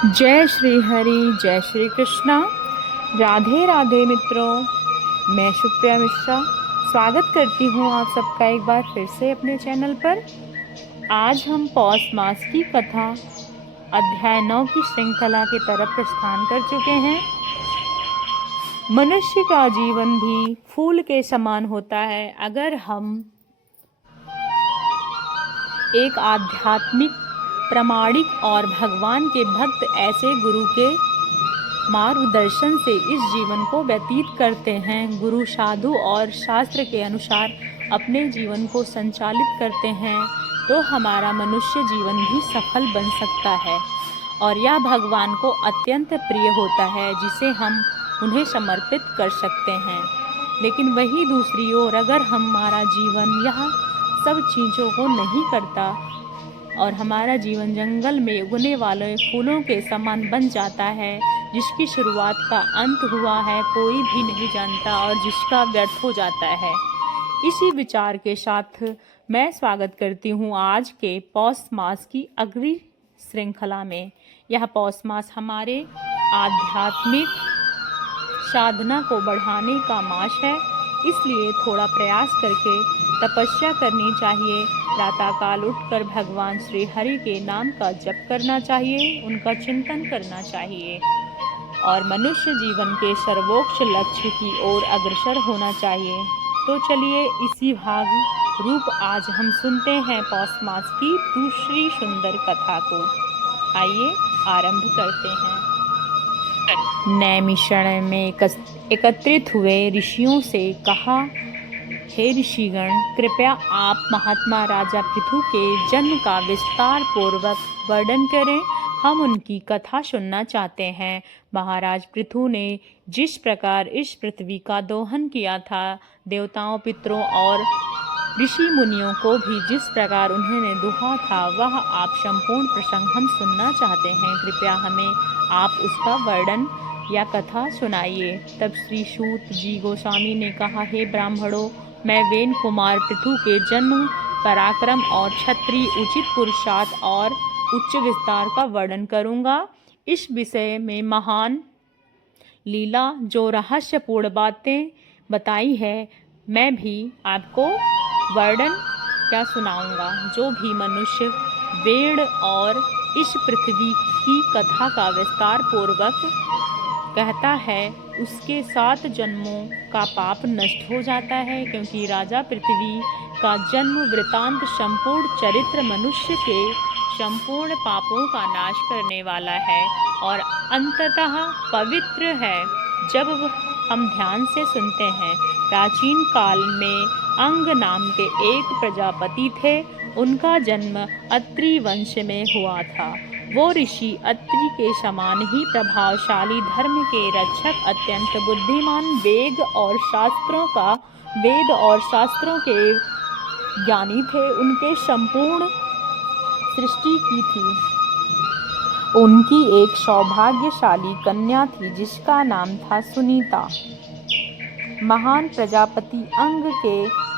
जय श्री हरि, जय श्री कृष्णा। राधे राधे मित्रों, मैं सुप्रिया मिश्रा स्वागत करती हूँ आप सबका एक बार फिर से अपने चैनल पर। आज हम पौष मास की कथा अध्याय 9 की श्रृंखला की तरफ प्रस्थान कर चुके हैं। मनुष्य का जीवन भी फूल के समान होता है। अगर हम एक आध्यात्मिक, प्रामाणिक और भगवान के भक्त ऐसे गुरु के मार्गदर्शन से इस जीवन को व्यतीत करते हैं, गुरु साधु और शास्त्र के अनुसार अपने जीवन को संचालित करते हैं, तो हमारा मनुष्य जीवन भी सफल बन सकता है और यह भगवान को अत्यंत प्रिय होता है, जिसे हम उन्हें समर्पित कर सकते हैं। लेकिन वही दूसरी ओर अगर हमारा जीवन यह सब चीज़ों को नहीं करता और हमारा जीवन जंगल में उगने वाले फूलों के समान बन जाता है, जिसकी शुरुआत का अंत हुआ है कोई भी नहीं जानता और जिसका व्यर्थ हो जाता है। इसी विचार के साथ मैं स्वागत करती हूँ आज के पौष मास की अगली श्रृंखला में। यह पौष मास हमारे आध्यात्मिक साधना को बढ़ाने का मास है, इसलिए थोड़ा प्रयास करके तपस्या करनी चाहिए। प्रातःकाल उठकर भगवान श्री हरि के नाम का जप करना चाहिए, उनका चिंतन करना चाहिए और मनुष्य जीवन के सर्वोच्च लक्ष्य की ओर अग्रसर होना चाहिए। तो चलिए इसी भाग रूप आज हम सुनते हैं पौष मास की दूसरी सुंदर कथा को। आइए आरंभ करते हैं। नैमिषारण्य में एकत्रित हुए ऋषियों से कहा, हे ऋषिगण, कृपया आप महात्मा राजा पृथु के जन्म का विस्तार पूर्वक वर्णन करें। हम उनकी कथा सुनना चाहते हैं। महाराज पृथु ने जिस प्रकार इस पृथ्वी का दोहन किया था, देवताओं, पितरों और ऋषि मुनियों को भी जिस प्रकार उन्होंने दुहा था, वह आप संपूर्ण प्रसंग हम सुनना चाहते हैं। कृपया हमें आप उसका वर्णन या कथा सुनाइए। तब श्री सूत जी गोस्वामी ने कहा, हे ब्राह्मणों, मैं वेन कुमार पृथु के जन्म, पराक्रम और क्षत्रिय उचित पुरुषार्थ और उच्च विस्तार का वर्णन करूंगा। इस विषय में महान लीला जो रहस्यपूर्ण बातें बताई है, मैं भी आपको वर्णन क्या सुनाऊंगा। जो भी मनुष्य वेद और इस पृथ्वी की कथा का विस्तार पूर्वक कहता है, उसके 7 जन्मों का पाप नष्ट हो जाता है, क्योंकि राजा पृथ्वी का जन्म वृतांत संपूर्ण चरित्र मनुष्य के संपूर्ण पापों का नाश करने वाला है और अंततः पवित्र है। जब हम ध्यान से सुनते हैं, प्राचीन काल में अंग नाम के एक प्रजापति थे। उनका जन्म अत्रि वंश में हुआ था। वो ऋषि अत्रि के समान ही प्रभावशाली, धर्म के रक्षक, अत्यंत बुद्धिमान, वेद और शास्त्रों के ज्ञानी थे। उनके संपूर्ण सृष्टि की थी। उनकी एक सौभाग्यशाली कन्या थी जिसका नाम था सुनीता। महान प्रजापति अंग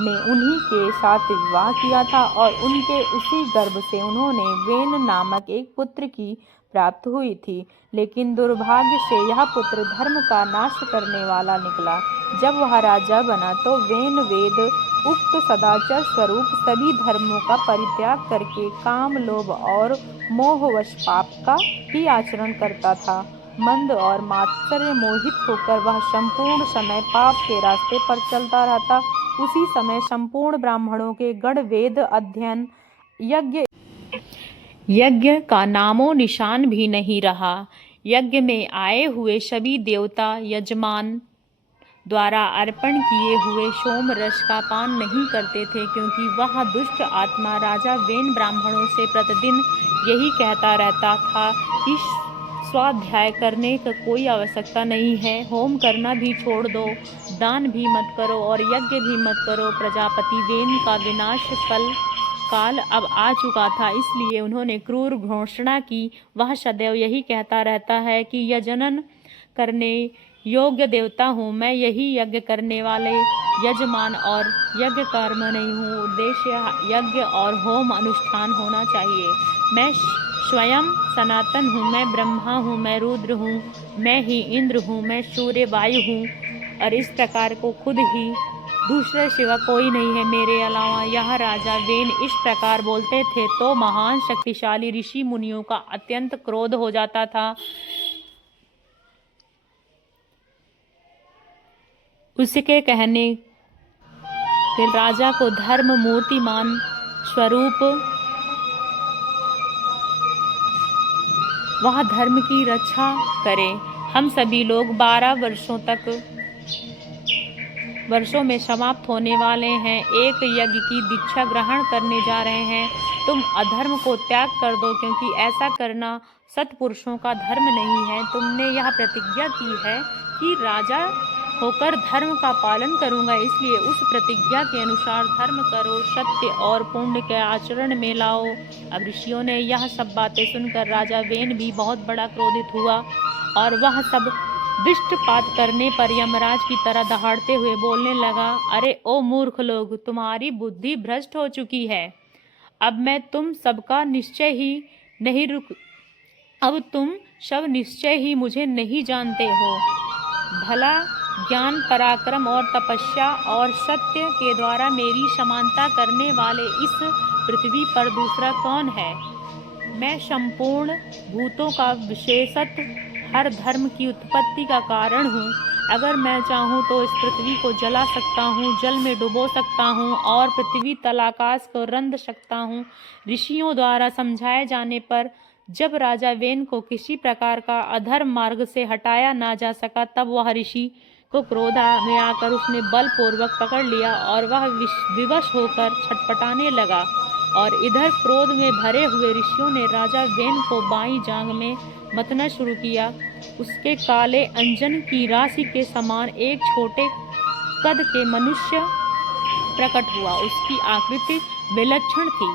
ने उन्हीं के साथ विवाह किया था और उनके उसी गर्भ से उन्होंने वेन नामक एक पुत्र की प्राप्ति हुई थी। लेकिन दुर्भाग्य से यह पुत्र धर्म का नाश करने वाला निकला। जब वह राजा बना तो वेन वेद उक्त सदाचार स्वरूप सभी धर्मों का परित्याग करके काम, लोभ और मोहवश पाप का ही आचरण करता था। मंद और मात्सर्य मोहित होकर वह संपूर्ण समय पाप के रास्ते पर चलता रहता। उसी समय संपूर्ण ब्राह्मणों के गण वेद अध्ययन, यज्ञ का नामो निशान भी नहीं रहा। यज्ञ में आए हुए सभी देवता यजमान द्वारा अर्पण किए हुए सोम रस का पान नहीं करते थे, क्योंकि वह दुष्ट आत्मा राजा वेन ब्राह्मणों से प्रतिदिन यही कहता रहता था कि स्वाध्याय करने का कोई आवश्यकता नहीं है, होम करना भी छोड़ दो, दान भी मत करो और यज्ञ भी मत करो। प्रजापति वेन का विनाश काल अब आ चुका था, इसलिए उन्होंने क्रूर घोषणा की। वह सदैव यही कहता रहता है कि यजनन करने योग्य देवता हूँ मैं, यही यज्ञ करने वाले यजमान और यज्ञ कर्म नहीं हूँ। उद्देश्य यज्ञ और होम अनुष्ठान होना चाहिए। मैं स्वयं सनातन हूँ, मैं ब्रह्मा हूँ, मैं रुद्र हूँ, मैं ही इंद्र हूँ, मैं सूर्य वायु हूँ, और इस प्रकार को खुद ही दूसरे सिवा कोई नहीं है मेरे अलावा। यह राजा वेन इस प्रकार बोलते थे तो महान शक्तिशाली ऋषि मुनियों का अत्यंत क्रोध हो जाता था। उसके कहने फिर राजा को धर्म मूर्तिमान स्वरूप वह धर्म की रक्षा करे। हम सभी लोग 12 वर्षों में समाप्त होने वाले हैं। एक यज्ञ की दीक्षा ग्रहण करने जा रहे हैं। तुम अधर्म को त्याग कर दो, क्योंकि ऐसा करना सत्पुरुषों का धर्म नहीं है। तुमने यह प्रतिज्ञा की है कि राजा होकर धर्म का पालन करूंगा, इसलिए उस प्रतिज्ञा के अनुसार धर्म करो, सत्य और पुण्य के आचरण में लाओ। अब ऋषियों ने यह सब बातें सुनकर राजा वेन भी बहुत बड़ा क्रोधित हुआ और वह सब दृष्टपात करने पर यमराज की तरह दहाड़ते हुए बोलने लगा, अरे ओ मूर्ख लोग, तुम्हारी बुद्धि भ्रष्ट हो चुकी है। अब मैं तुम सबका निश्चय ही नहीं अब तुम सब निश्चय ही मुझे नहीं जानते हो। भला ज्ञान, पराक्रम और तपस्या और सत्य के द्वारा मेरी समानता करने वाले इस पृथ्वी पर दूसरा कौन है? मैं संपूर्ण भूतों का विशेषतः हर धर्म की उत्पत्ति का कारण हूँ। अगर मैं चाहूँ तो इस पृथ्वी को जला सकता हूँ, जल में डुबो सकता हूँ और पृथ्वी तल आकाश को रंध सकता हूँ। ऋषियों द्वारा समझाए जाने पर जब राजा वेन को किसी प्रकार का अधर्म मार्ग से हटाया ना जा सका, तब वह ऋषि को क्रोध में आकर उसने बलपूर्वक पकड़ लिया और वह विवश होकर छटपटाने लगा। और इधर क्रोध में भरे हुए ऋषियों ने राजा वेन को बाईं जांघ में मतना शुरू किया। उसके काले अंजन की राशि के समान एक छोटे कद के मनुष्य प्रकट हुआ। उसकी आकृति विलक्षण थी।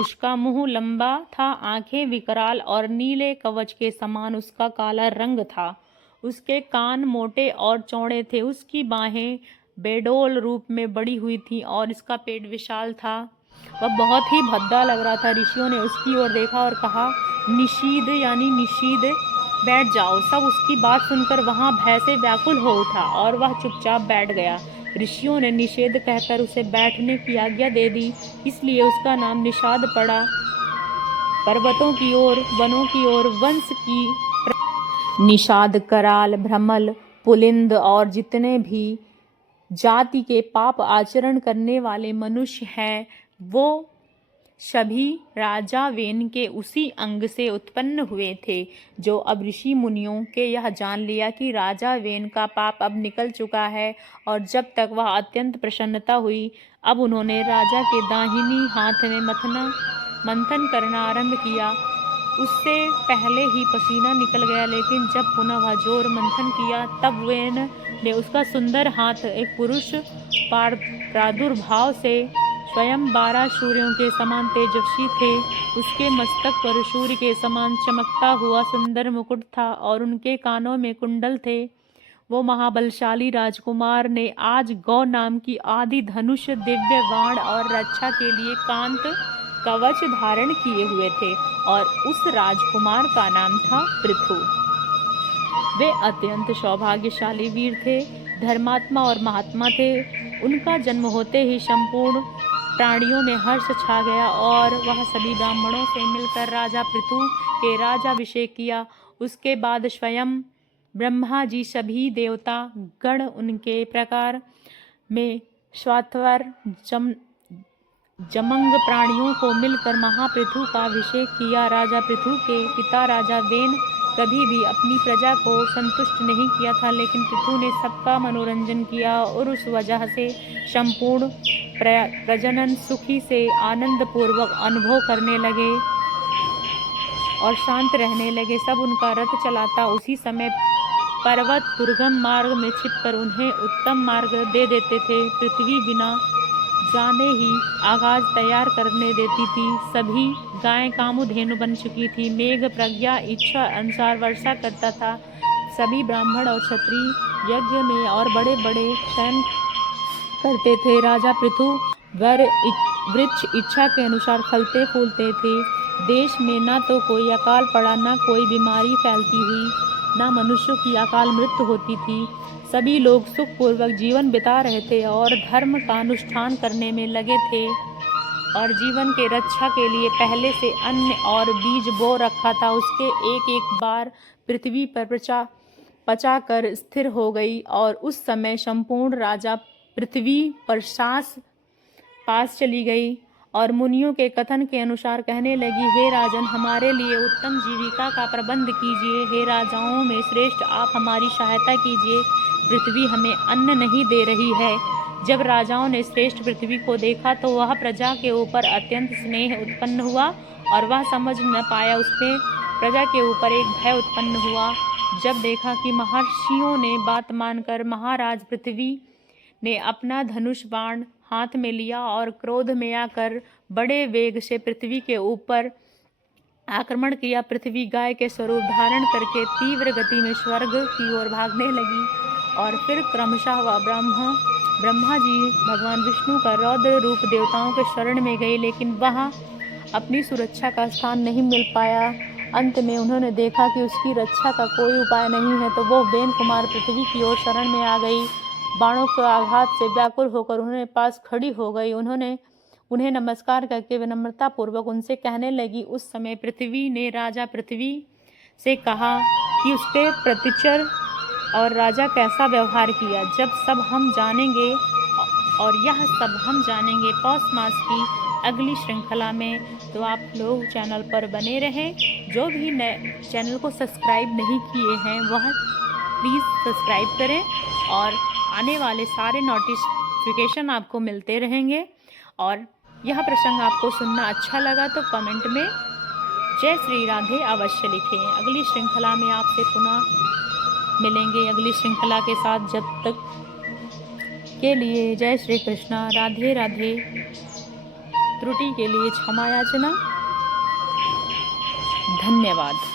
उसका मुंह लंबा था, आंखें विकराल और नीले कवच के समान उसका काला रंग था। उसके कान मोटे और चौड़े थे, उसकी बाहें बेडोल रूप में बड़ी हुई थीं और इसका पेट विशाल था। वह बहुत ही भद्दा लग रहा था। ऋषियों ने उसकी ओर देखा और कहा, निषीद यानी निषीद, बैठ जाओ। सब उसकी बात सुनकर वहां भय से व्याकुल हो उठा और वह चुपचाप बैठ गया। ऋषियों ने निषेध कहकर उसे बैठने की आज्ञा दे दी, इसलिए उसका नाम निषाद पड़ा। पर्वतों की ओर, वनों की ओर, वंश की निषाद, कराल, भ्रमल, पुलिंद और जितने भी जाति के पाप आचरण करने वाले मनुष्य हैं, वो सभी राजा वेन के उसी अंग से उत्पन्न हुए थे। जो अब ऋषि मुनियों के यह जान लिया कि राजा वेन का पाप अब निकल चुका है और जब तक वह अत्यंत प्रसन्नता हुई। अब उन्होंने राजा के दाहिनी हाथ में मंथन करना आरंभ किया। उससे पहले ही पसीना निकल गया, लेकिन जब पुनः वह जोर मंथन किया तब वेन ने उसका सुंदर हाथ एक पुरुष प्रादुर्भाव से स्वयं 12 सूर्यों के समान तेजस्वी थे। उसके मस्तक पर सूर्य के समान चमकता हुआ सुंदर मुकुट था और उनके कानों में कुंडल थे। वो महाबलशाली राजकुमार ने आज गौ नाम की आदि धनुष, दिव्य बाण और रक्षा के लिए कांत कवच धारण किए हुए थे और उस राजकुमार का नाम था पृथु। वे अत्यंत सौभाग्यशाली वीर थे, धर्मात्मा और महात्मा थे। उनका जन्म होते ही संपूर्ण प्राणियों में हर्ष छा गया और वह सभी ब्राह्मणों से मिलकर राजा पृथु के राज्याभिषेक किया। उसके बाद स्वयं ब्रह्मा जी, सभी देवता गण उनके प्रकार में स्वात्वर जमंग प्राणियों को मिलकर महापृथु का अभिषेक किया। राजा पृथु के पिता राजा वेन कभी भी अपनी प्रजा को संतुष्ट नहीं किया था, लेकिन पृथु ने सबका मनोरंजन किया और उस वजह से संपूर्ण प्रजनन सुखी से आनंद पूर्वक अनुभव करने लगे और शांत रहने लगे। सब उनका रथ चलाता। उसी समय पर्वत दुर्गम मार्ग में छिपकर उन्हें उत्तम मार्ग दे देते थे। पृथ्वी बिना जाने ही आगाज तैयार करने देती थी। सभी गायें कामधेनु बन चुकी थी। मेघ प्रज्ञा इच्छा अनुसार वर्षा करता था। सभी ब्राह्मण और क्षत्रिय यज्ञ में और बड़े बड़े शयन करते थे। राजा पृथु वृक्ष इच्छा के अनुसार फलते फूलते थे। देश में ना तो कोई अकाल पड़ा, ना कोई बीमारी फैलती हुई, ना मनुष्यों की अकाल मृत्यु होती थी। सभी लोग सुखपूर्वक जीवन बिता रहे थे और धर्म का अनुष्ठान करने में लगे थे और जीवन के रक्षा के लिए पहले से अन्न और बीज बो रखा था। उसके एक एक बार पृथ्वी पर पचा कर स्थिर हो गई और उस समय संपूर्ण राजा पृथ्वी पर पास चली गई और मुनियों के कथन के अनुसार कहने लगी, हे राजन, हमारे लिए उत्तम जीविका का प्रबंध कीजिए। हे राजाओं में श्रेष्ठ, आप हमारी सहायता कीजिए। पृथ्वी हमें अन्न नहीं दे रही है। जब राजाओं ने श्रेष्ठ पृथ्वी को देखा तो वह प्रजा के ऊपर अत्यंत स्नेह उत्पन्न हुआ और वह समझ न पाया, उसमें प्रजा के ऊपर एक भय उत्पन्न हुआ। जब देखा कि महर्षियों ने बात मानकर महाराज पृथ्वी ने अपना धनुष बाण हाथ में लिया और क्रोध में आकर बड़े वेग से पृथ्वी के ऊपर आक्रमण किया। पृथ्वी गाय के स्वरूप धारण करके तीव्र गति में स्वर्ग की ओर भागने लगी और फिर क्रमशः वह ब्रह्मा जी भगवान विष्णु का रौद्र रूप देवताओं के शरण में गई, लेकिन वहाँ अपनी सुरक्षा का स्थान नहीं मिल पाया। अंत में उन्होंने देखा कि उसकी रक्षा का कोई उपाय नहीं है, तो वो बेन कुमार पृथ्वी की ओर शरण में आ गई। बाणों के आघात से व्याकुल होकर उन्होंने पास खड़ी हो गई। उन्हें नमस्कार करके विनम्रता पूर्वक उनसे कहने लगी। उस समय पृथ्वी ने राजा पृथ्वी से कहा कि उसके प्रतिचर और राजा कैसा व्यवहार किया। यह सब हम जानेंगे पौष मास की अगली श्रृंखला में। तो आप लोग चैनल पर बने रहें। जो भी नए चैनल को सब्सक्राइब नहीं किए हैं वह प्लीज़ सब्सक्राइब करें और आने वाले सारे नोटिफिकेशन आपको मिलते रहेंगे। और यह प्रसंग आपको सुनना अच्छा लगा तो कमेंट में जय श्री राधे अवश्य लिखें। अगली श्रृंखला में आपसे पुनः मिलेंगे अगली श्रृंखला के साथ। जब तक के लिए जय श्री कृष्णा, राधे राधे। त्रुटि के लिए क्षमा याचना। धन्यवाद।